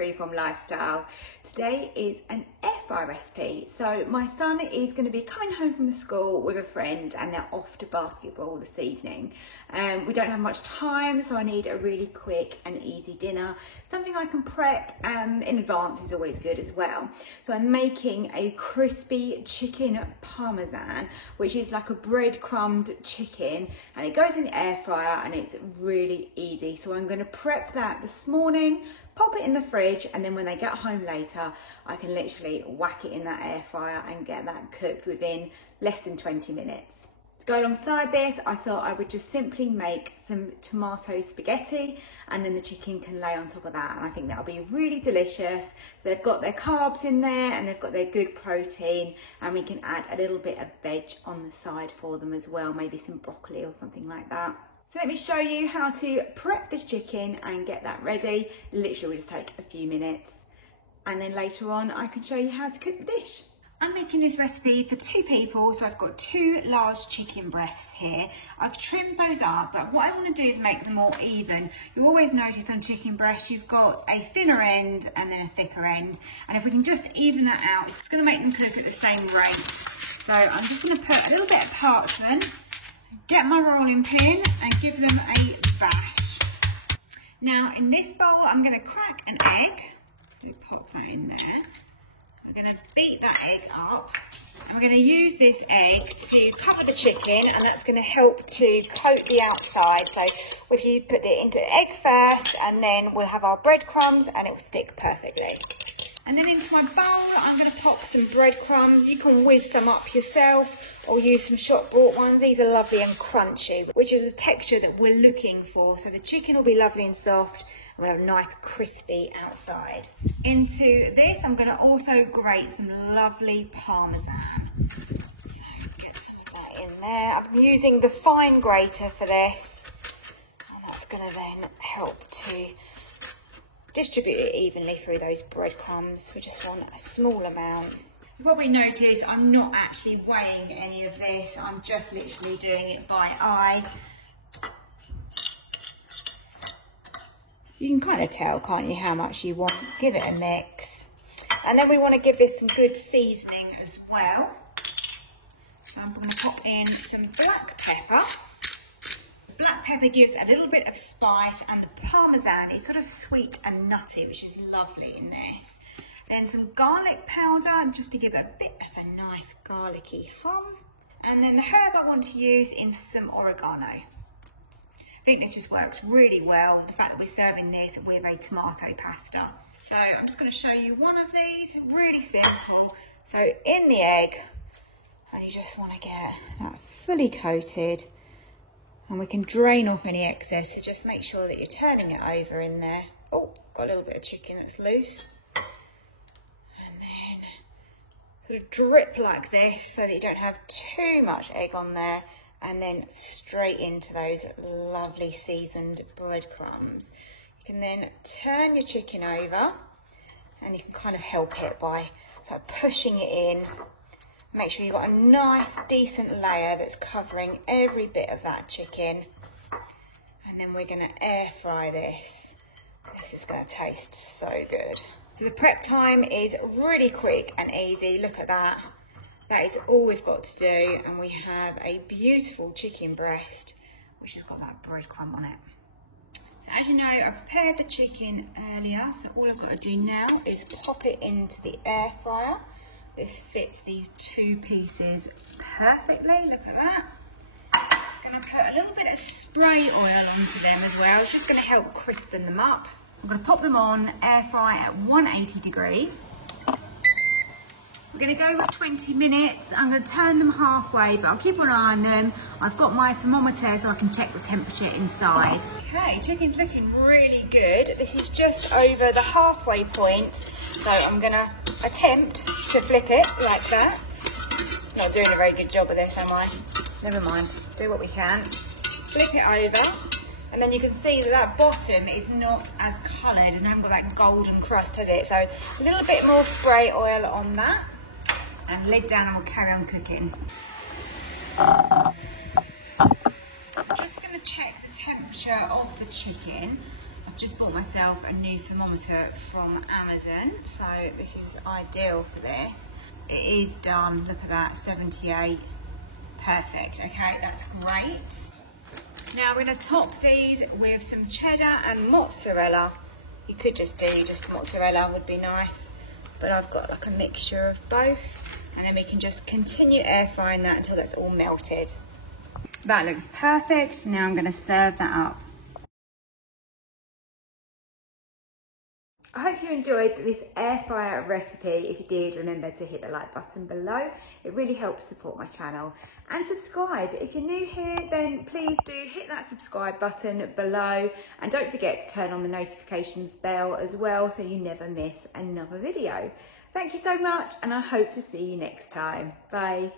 Freeform Lifestyle. Today is an air fryer recipe. So my son is going to be coming home from school with a friend and they're off to basketball this evening. We don't have much time, so I need a really quick and easy dinner. Something I can prep in advance is always good as well. So I'm making a crispy chicken parmesan, which is like a breadcrumbed chicken, and it goes in the air fryer and it's really easy. So I'm going to prep that this morning, pop it in the fridge, and then when they get home later, I can literally whack it in that air fryer and get that cooked within less than 20 minutes. To go alongside this, I thought I would just simply make some tomato spaghetti, and then the chicken can lay on top of that, and I think that'll be really delicious. So they've got their carbs in there and they've got their good protein, and we can add a little bit of veg on the side for them as well, maybe some broccoli or something like that. So let me show you how to prep this chicken and get that ready. Literally will just take a few minutes, and then later on I can show you how to cook the dish. I'm making this recipe for 2 people, so I've got 2 large chicken breasts here. I've trimmed those up, but what I want to do is make them all even. You always notice on chicken breasts you've got a thinner end and then a thicker end, and if we can just even that out, it's going to make them cook at the same rate. So I'm just going to put a little bit of parchment, get my rolling pin and give them a bash. Now in this bowl I'm going to crack an egg, so pop that in there. I'm going to beat that egg up, and we're going to use this egg to cover the chicken, and that's going to help to coat the outside. So if you put it into egg first, and then we'll have our breadcrumbs and it will stick perfectly. And then into my bowl I'm going to pop some breadcrumbs. You can whiz some up yourself or use some shop bought ones. These are lovely and crunchy, which is the texture that we're looking for. So the chicken will be lovely and soft, and we'll have a nice crispy outside. Into this I'm going to also grate some lovely parmesan. So get some of that in there. I'm using the fine grater for this, and that's going to then help to distribute it evenly through those breadcrumbs. We just want a small amount. You probably notice I'm not actually weighing any of this, I'm just literally doing it by eye. You can kind of tell, can't you, how much you want. Give it a mix. And then we want to give this some good seasoning as well. So I'm going to pop in some black pepper. Black pepper gives a little bit of spice, and the parmesan is sort of sweet and nutty, which is lovely in this. Then some garlic powder, just to give a bit of a nice garlicky hum. And then the herb I want to use is some oregano. I think this just works really well, the fact that we're serving this with a tomato pasta. So I'm just going to show you one of these, really simple. So in the egg, and you just want to get that fully coated. And we can drain off any excess, so just make sure that you're turning it over in there. Oh, got a little bit of chicken that's loose. And then sort of drip like this so that you don't have too much egg on there. And then straight into those lovely seasoned breadcrumbs. You can then turn your chicken over, and you can kind of help it by sort of pushing it in. Make sure you've got a nice, decent layer that's covering every bit of that chicken. And then we're going to air fry this. This is going to taste so good. So the prep time is really quick and easy. Look at that. That is all we've got to do. And we have a beautiful chicken breast, which has got that breadcrumb on it. So as you know, I prepared the chicken earlier. So all I've got to do now is pop it into the air fryer. This fits these 2 pieces perfectly, look at that. I'm going to put a little bit of spray oil onto them as well. It's just going to help crispen them up. I'm going to pop them on, air fry at 180 degrees. We're going to go with 20 minutes. I'm going to turn them halfway, but I'll keep an eye on them. I've got my thermometer so I can check the temperature inside. Okay, chicken's looking really good. This is just over the halfway point, so I'm going to attempt to flip it like that. Not doing a very good job of this, am I? Never mind, do what we can. Flip it over, and then you can see that that bottom is not as coloured and hasn't got that golden crust, has it? So a little bit more spray oil on that, and lid down, and we'll carry on cooking. I'm just going to check the temperature of the chicken. I've just bought myself a new thermometer from Amazon, so this is ideal for this. It is done, look at that, 78. Perfect, okay, that's great. Now we're going to top these with some cheddar and mozzarella. You could just do just mozzarella, would be nice, but I've got like a mixture of both, and then we can just continue air frying that until that's all melted. That looks perfect. Now I'm going to serve that up. I hope you enjoyed this air fryer recipe. If you did, remember to hit the like button below. It really helps support my channel. And subscribe. If you're new here, then please do hit that subscribe button below. And don't forget to turn on the notifications bell as well, so you never miss another video. Thank you so much, and I hope to see you next time. Bye.